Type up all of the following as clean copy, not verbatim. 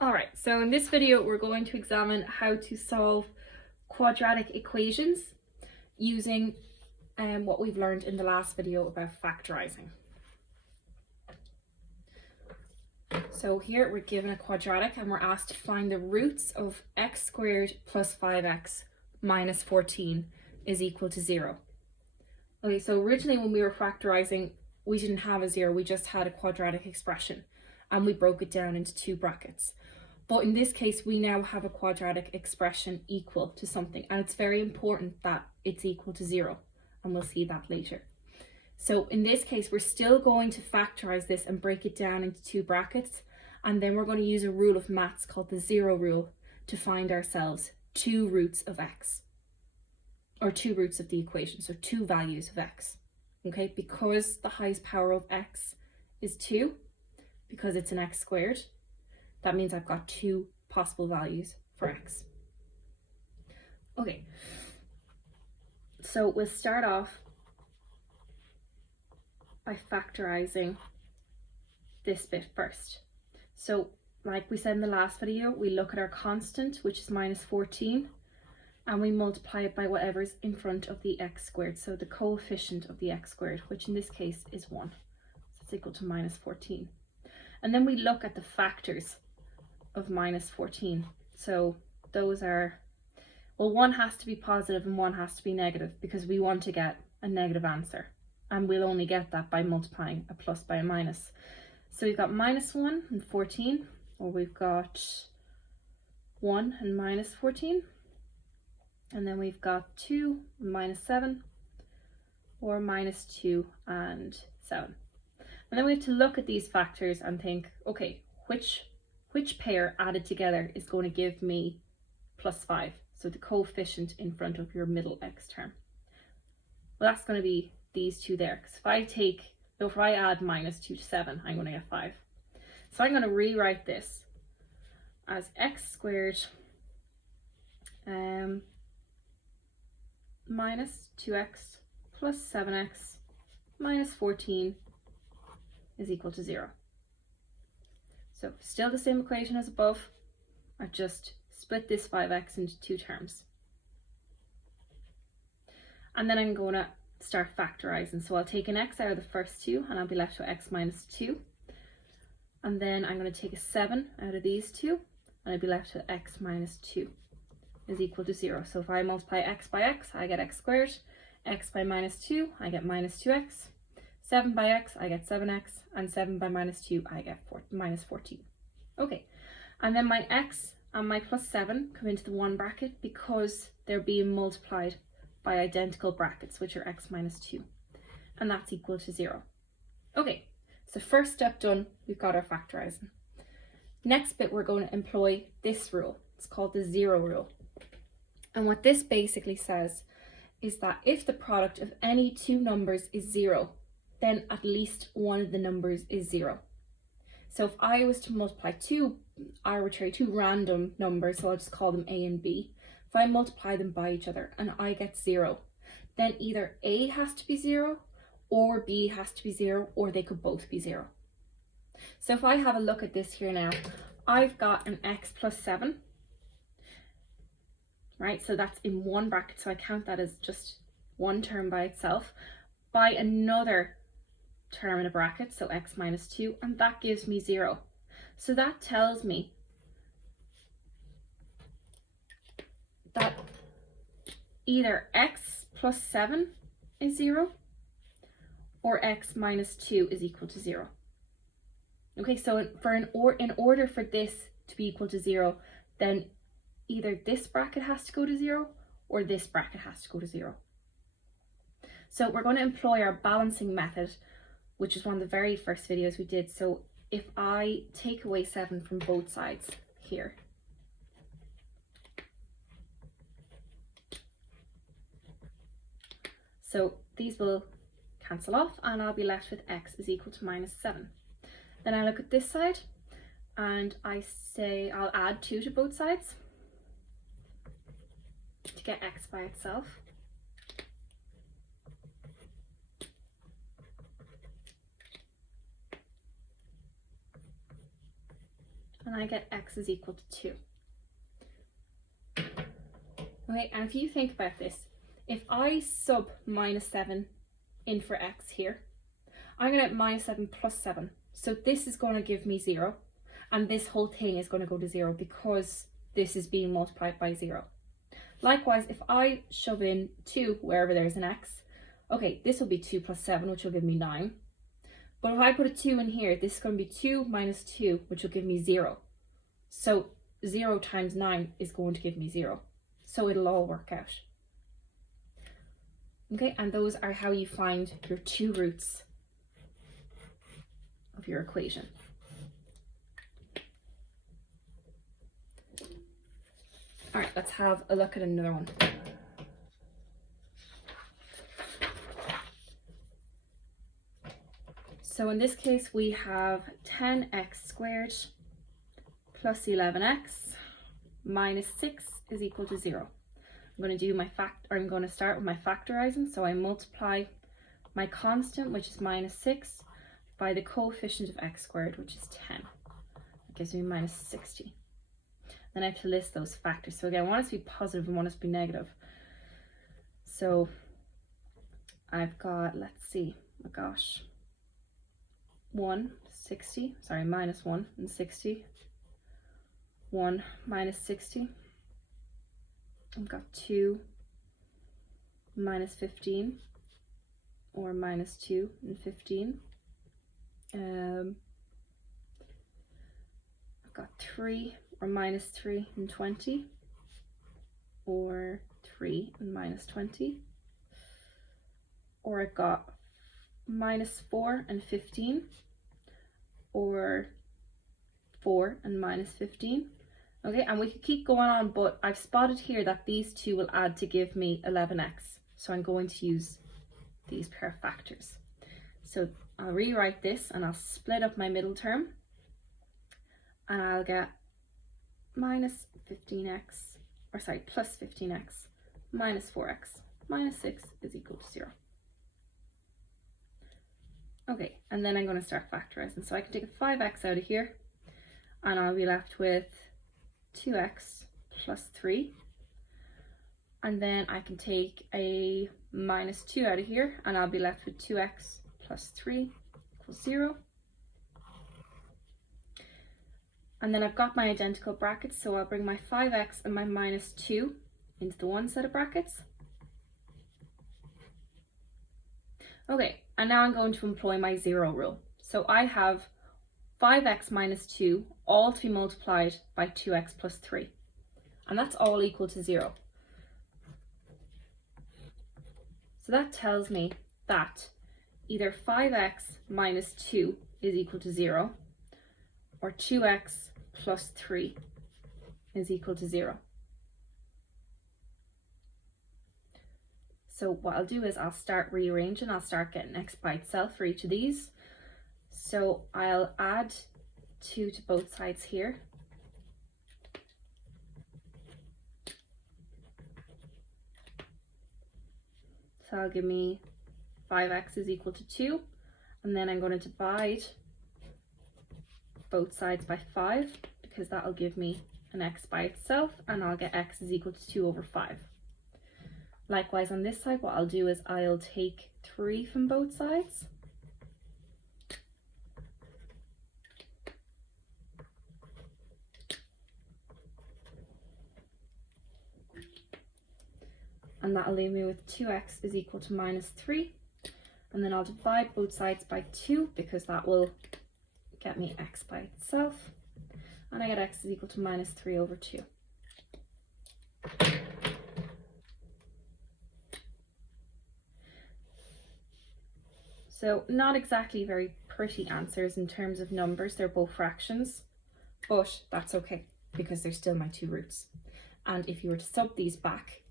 Alright, so in this video we're going to examine how to solve quadratic equations using what we've learned in the last video about factorising. So here we're given a quadratic and we're asked to find the roots of x squared plus 5x minus 14 is equal to 0. Okay, so originally when we were factorising, we didn't have a 0, we just had a quadratic expression and we broke it down into two brackets. But in this case, we now have a quadratic expression equal to something, and it's very important that it's equal to 0, and we'll see that later. So in this case, we're still going to factorise this and break it down into two brackets, and then we're going to use a rule of maths called the 0 rule to find ourselves two roots of x, or two roots of the equation, so two values of x. Okay, because the highest power of x is 2, because it's an x squared, that means I've got two possible values for x. Okay, so we'll start off by factorising this bit first. So like we said in the last video, we look at our constant, which is minus 14, and we multiply it by whatever's in front of the x squared, so the coefficient of the x squared, which in this case is 1. So it's equal to minus 14. And then we look at the factors of minus 14. So those are, well, one has to be positive and one has to be negative because we want to get a negative answer, and we'll only get that by multiplying a plus by a minus. So we've got minus 1 and 14, or we've got 1 and minus 14, and then we've got 2 and minus 7, or minus 2 and 7. And then we have to look at these factors and think, okay, which pair added together is going to give me plus 5? So the coefficient in front of your middle x term. Well, that's going to be these two there, because if I add minus 2 to 7, I'm going to get 5. So I'm going to rewrite this as x squared minus 2x plus 7x minus 14 is equal to 0. So still the same equation as above. I've just split this 5x into two terms. And then I'm going to start factorising. So I'll take an x out of the first two and I'll be left with x minus 2. And then I'm going to take a 7 out of these two and I'll be left with x minus 2 is equal to 0. So if I multiply x by x, I get x squared. X by minus 2, I get minus 2x. 7 by x, I get 7x, and 7 by minus 2, I get minus 14. Okay, and then my x and my plus 7 come into the one bracket because they're being multiplied by identical brackets, which are x minus 2, and that's equal to 0. Okay, so first step done, we've got our factorising. Next bit, we're going to employ this rule. It's called the 0 rule. And what this basically says is that if the product of any two numbers is 0, then at least one of the numbers is 0. So if I was to multiply two random numbers, so I'll just call them A and B, if I multiply them by each other and I get 0, then either A has to be 0 or B has to be 0, or they could both be 0. So if I have a look at this here now, I've got an x plus 7, right? So that's in one bracket, so I count that as just one term by itself, by another term in a bracket, so x minus 2, and that gives me 0. So that tells me that either x plus 7 is 0 or x minus 2 is equal to 0. Okay, so in order for this to be equal to 0, then either this bracket has to go to 0 or this bracket has to go to 0. So we're going to employ our balancing method, which is one of the very first videos we did. So if I take away 7 from both sides here, so these will cancel off and I'll be left with x is equal to minus 7. Then I look at this side and I say I'll add 2 to both sides to get x by itself. and I get x is equal to 2. Okay, and if you think about this, if I sub minus 7 in for x here, I'm going to get minus 7 plus 7. So this is going to give me 0, and this whole thing is going to go to 0 because this is being multiplied by 0. Likewise, if I shove in 2 wherever there's an x, okay, this will be 2 plus 7, which will give me 9. But if I put a 2 in here, this is going to be 2 minus 2, which will give me 0. So 0 times 9 is going to give me 0. So it'll all work out. Okay, and those are how you find your 2 roots of your equation. All right, let's have a look at another one. So in this case, we have 10x squared plus 11x minus 6 is equal to 0. I'm going to do my I'm going to start with my factorising. So I multiply my constant, which is minus 6, by the coefficient of x squared, which is 10. That gives me minus 60. Then I have to list those factors. So again, I want it to be positive and want it to be negative. So I've got, let's see, oh gosh, minus 1 and 60. 1 minus 60. I've got 2 minus 15, or minus 2 and 15. I've got 3 or minus 3 and 20, or 3 and minus 20. Or I've got minus 4 and 15, or 4 and minus 15. Okay, and we could keep going on, but I've spotted here that these two will add to give me 11x. So I'm going to use these pair of factors. So I'll rewrite this and I'll split up my middle term, and I'll get minus 15x, or sorry, plus 15x minus 4x minus 6 is equal to 0. Okay, and then I'm going to start factorising. So I can take a 5x out of here, and I'll be left with 2x plus 3. And then I can take a minus 2 out of here, and I'll be left with 2x plus 3 equals 0. And then I've got my identical brackets, so I'll bring my 5x and my minus 2 into the one set of brackets. Okay, and now I'm going to employ my 0 rule. So I have 5x minus 2 all to be multiplied by 2x plus 3. And that's all equal to 0. So that tells me that either 5x minus 2 is equal to 0, or 2x plus 3 is equal to 0. So what I'll do is I'll start rearranging. I'll start getting x by itself for each of these. So I'll add 2 to both sides here. So that'll give me 5x is equal to 2. And then I'm going to divide both sides by 5, because that'll give me an x by itself, and I'll get x is equal to 2 over 5. Likewise on this side, what I'll do is I'll take 3 from both sides. And that'll leave me with 2x is equal to minus 3. And then I'll divide both sides by 2, because that will get me x by itself. And I get x is equal to minus 3 over 2. So not exactly very pretty answers in terms of numbers. They're both fractions, but that's okay because they're still my 2 roots. And if you were to sub these back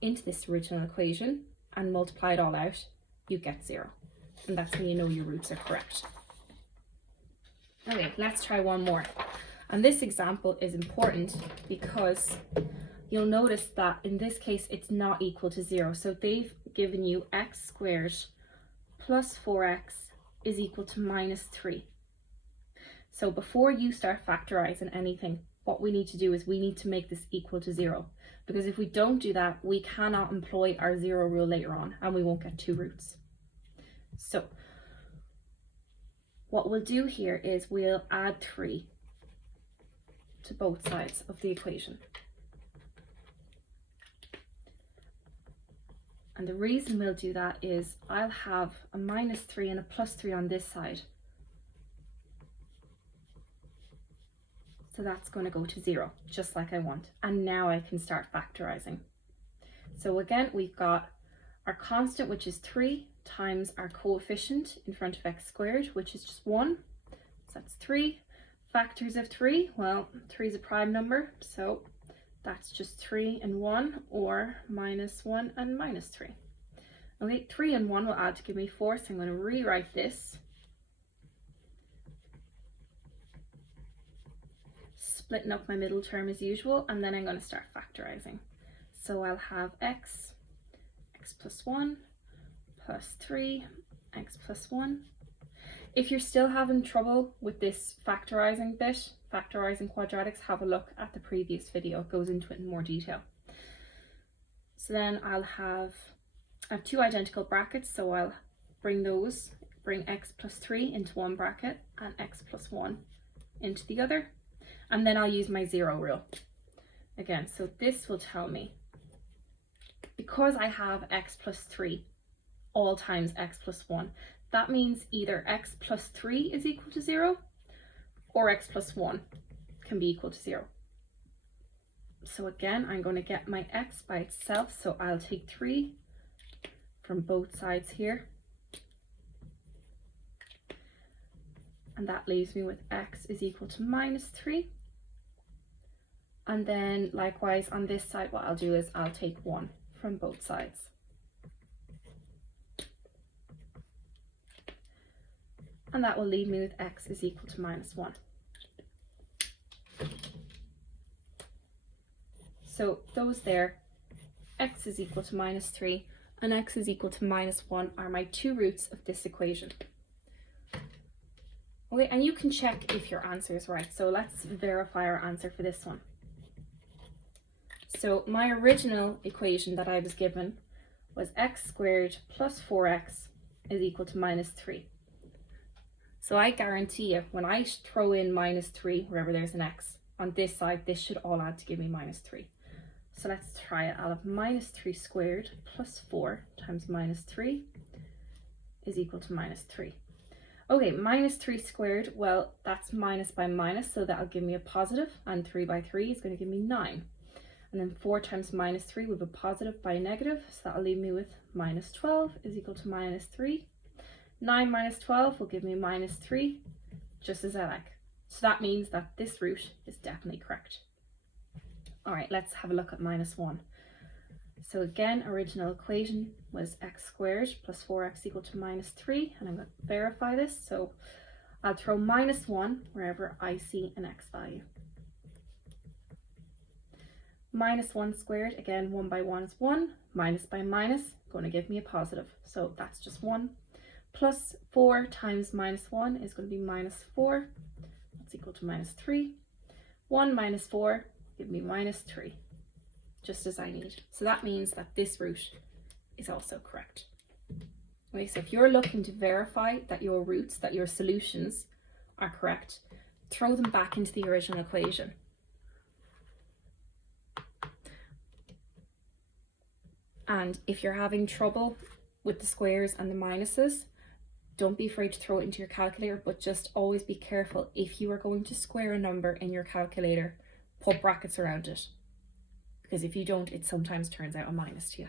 into this original equation and multiply it all out, you get 0. And that's when you know your roots are correct. Okay, let's try one more. And this example is important because you'll notice that in this case it's not equal to 0. So they've given you x squared plus 4x is equal to minus 3. So before you start factorising anything, what we need to do is we need to make this equal to 0. Because if we don't do that, we cannot employ our 0 rule later on and we won't get 2 roots. So what we'll do here is we'll add 3 to both sides of the equation. And the reason we'll do that is I'll have a -3 and a +3 on this side. So that's going to go to 0, just like I want. And now I can start factorising. So again, we've got our constant, which is 3, times our coefficient in front of x squared, which is just 1. So that's 3. Factors of 3, well, 3 is a prime number, so that's just 3 and 1, or -1 and -3. Okay, 3 and 1 will add to give me 4, so I'm going to rewrite this. Splitting up my middle term as usual, and then I'm going to start factorising. So I'll have x plus 1, plus 3, x plus 1. If you're still having trouble with this factorising bit, factorising quadratics, have a look at the previous video. It goes into it in more detail. So then I have 2 identical brackets, so I'll bring x plus 3 into one bracket and x plus 1 into the other. And then I'll use my 0 rule again. So this will tell me, because I have x plus 3 all times x plus 1, that means either x plus 3 is equal to 0 or x plus 1 can be equal to 0. So again, I'm going to get my x by itself. So I'll take 3 from both sides here. And that leaves me with x is equal to -3. And then likewise on this side, what I'll do is I'll take 1 from both sides. And that will leave me with x is equal to -1. So those there, x is equal to -3 and x is equal to -1 are my 2 roots of this equation. Okay, and you can check if your answer is right. So let's verify our answer for this one. So my original equation that I was given was x squared plus 4x is equal to -3. So I guarantee you, when I throw in -3 wherever there's an x on this side, this should all add to give me -3. So let's try it. I'll have -3 squared plus 4 times -3 is equal to -3. Okay, -3 squared, well, that's minus by minus, so that'll give me a positive, and 3 by 3 is going to give me 9. And then 4 times -3 with a positive by a negative, so that'll leave me with -12 is equal to -3. 9 minus 12 will give me -3, just as I like. So that means that this root is definitely correct. All right, let's have a look at -1. So again, original equation was x squared plus 4x equal to -3, and I'm going to verify this. So I'll throw -1 wherever I see an x value. -1 squared, again, 1 by 1 is 1, minus by minus, going to give me a positive. So that's just 1. Plus 4 times -1 is going to be -4. That's equal to -3. 1 minus 4 give me -3, just as I need. So that means that this root is also correct. Okay, so if you're looking to verify that your roots, that your solutions are correct, throw them back into the original equation. And if you're having trouble with the squares and the minuses, don't be afraid to throw it into your calculator, but just always be careful. If you are going to square a number in your calculator, put brackets around it, because if you don't, it sometimes turns out a minus to you.